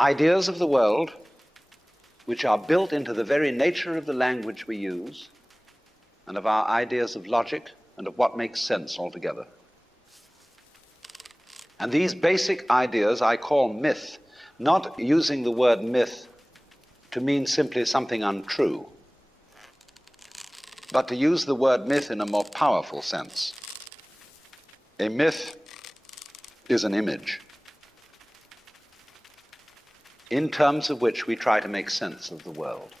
ideas of the world which are built into the very nature of the language we use and of our ideas of logic and of what makes sense altogether. And these basic ideas I call myth, not using the word myth to mean simply something untrue, but to use the word myth in a more powerful sense. A myth is an image in terms of which we try to make sense of the world.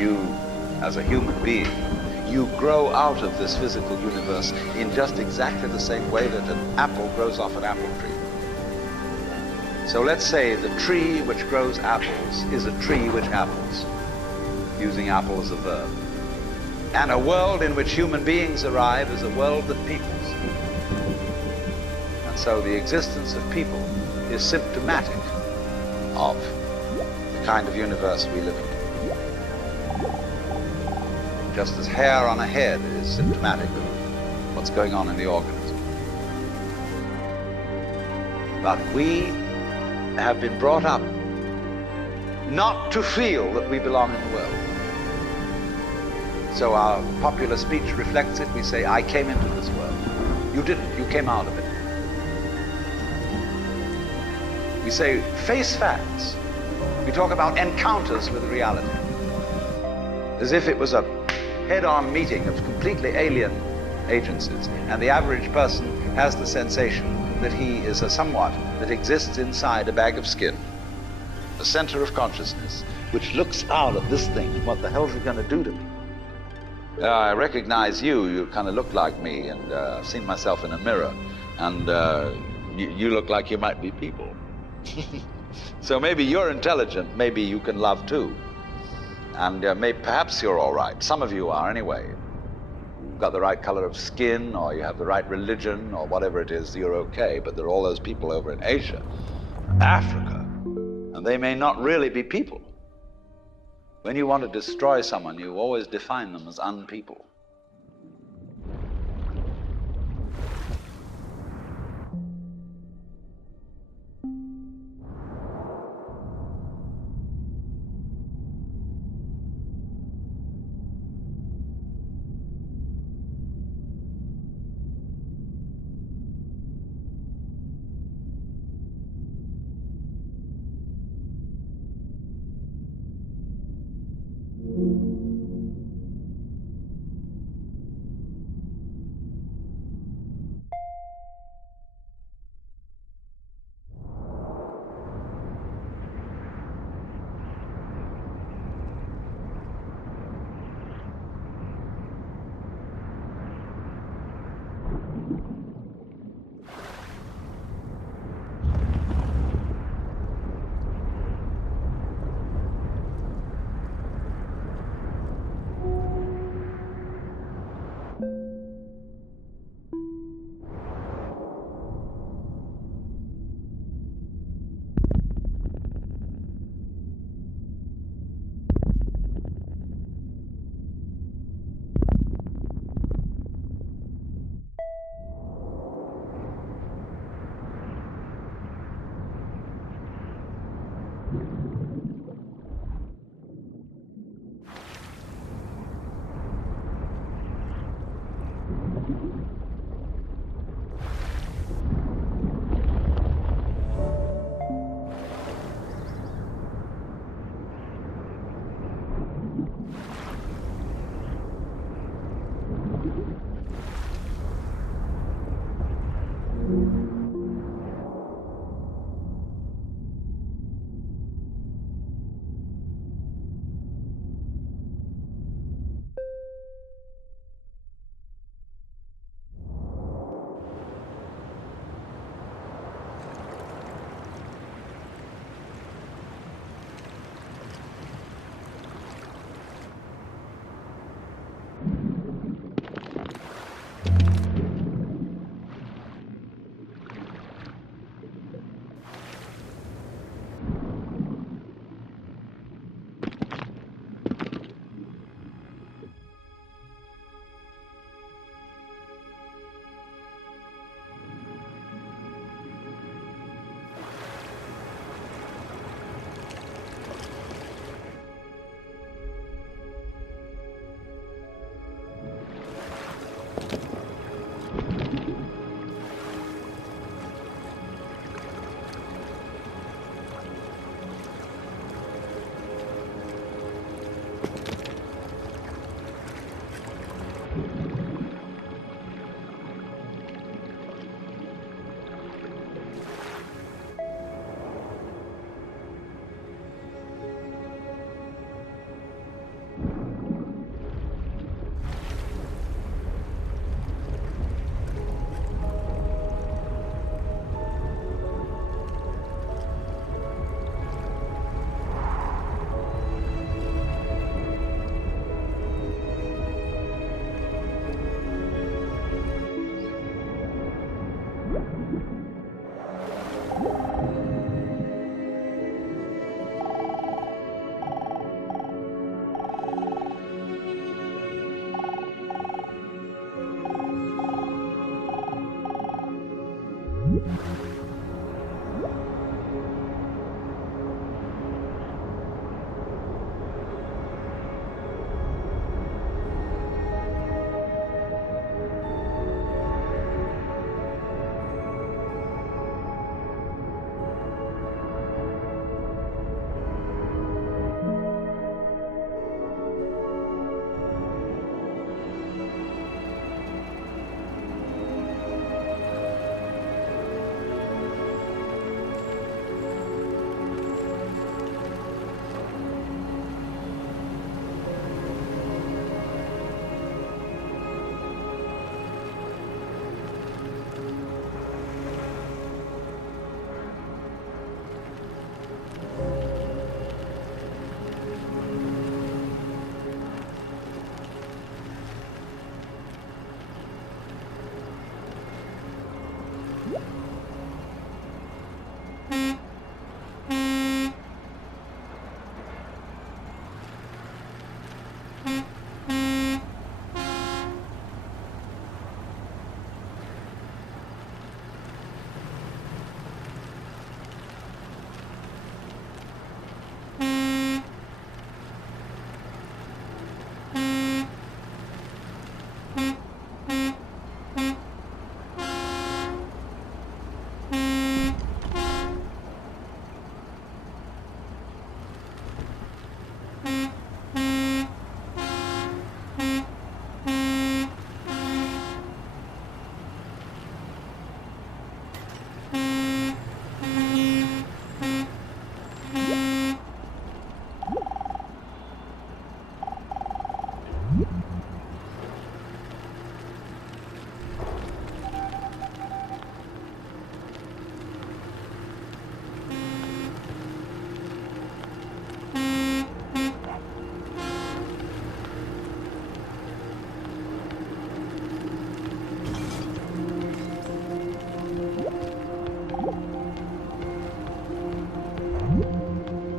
You, as a human being, you grow out of this physical universe in just exactly the same way that an apple grows off an apple tree. So let's say the tree which grows apples is a tree which apples, using apple as a verb. And a world in which human beings arrive is a world that peoples. And so the existence of people is symptomatic of the kind of universe we live in. Just as hair on a head is symptomatic of what's going on in the organism. But we have been brought up not to feel that we belong in the world. So our popular speech reflects it. We say, I came into this world. You didn't, you came out of it. We say, face facts. We talk about encounters with reality, as if it was a head-on meeting of completely alien agencies, and the average person has the sensation that he is a somewhat that exists inside a bag of skin, the center of consciousness, which looks out at this thing, and what the hell's it going to do to me? I recognize you, you kind of look like me, and I've seen myself in a mirror, and you look like you might be people. So maybe you're intelligent, maybe you can love too. And perhaps you're all right. Some of you are anyway. You've got the right color of skin, or you have the right religion, or whatever it is, you're okay. But there are all those people over in Asia, Africa, and they may not really be people. When you want to destroy someone, you always define them as unpeople.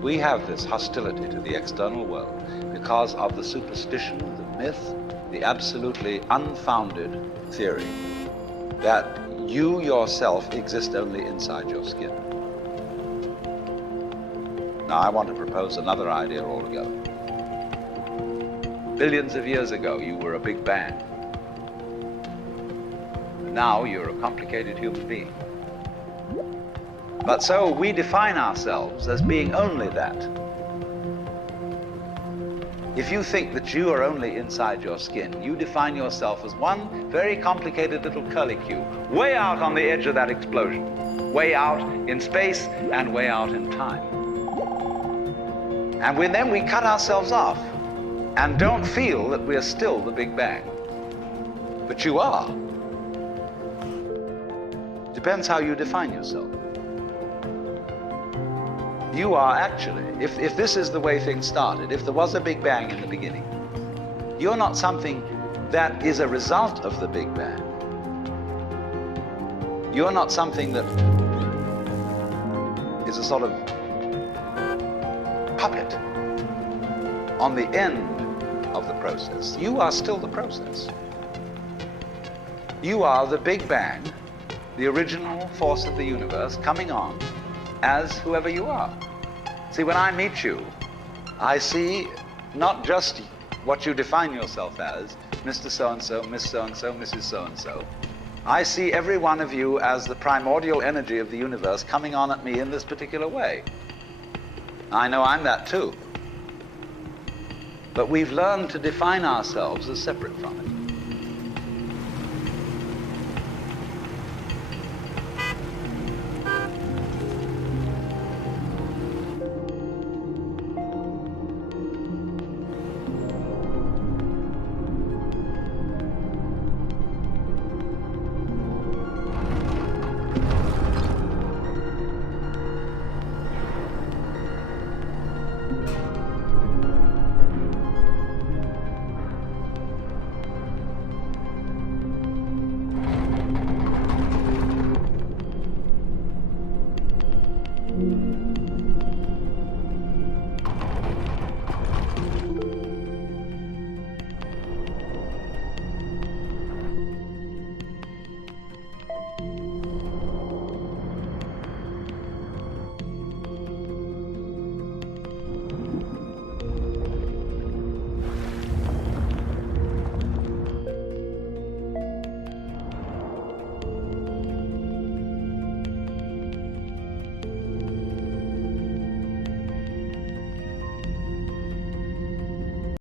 We have this hostility to the external world because of the superstition, the myth, the absolutely unfounded theory that you yourself exist only inside your skin. Now, I want to propose another idea altogether. Billions of years ago, you were a big bang. Now you're a complicated human being. But so we define ourselves as being only that. If you think that you are only inside your skin, you define yourself as one very complicated little curlicue, way out on the edge of that explosion, way out in space and way out in time. And then we cut ourselves off and don't feel that we're still the Big Bang. But you are. Depends how you define yourself. You are actually, if this is the way things started, if there was a Big Bang in the beginning, you're not something that is a result of the Big Bang. You're not something that is a sort of puppet on the end of the process. You are still the process. You are the Big Bang, the original force of the universe coming on as whoever you are. See, when I meet you, I see not just what you define yourself as, Mr. So-and-so, Miss So-and-so, Mrs. So-and-so. I see every one of you as the primordial energy of the universe coming on at me in this particular way. I know I'm that too. But we've learned to define ourselves as separate from it.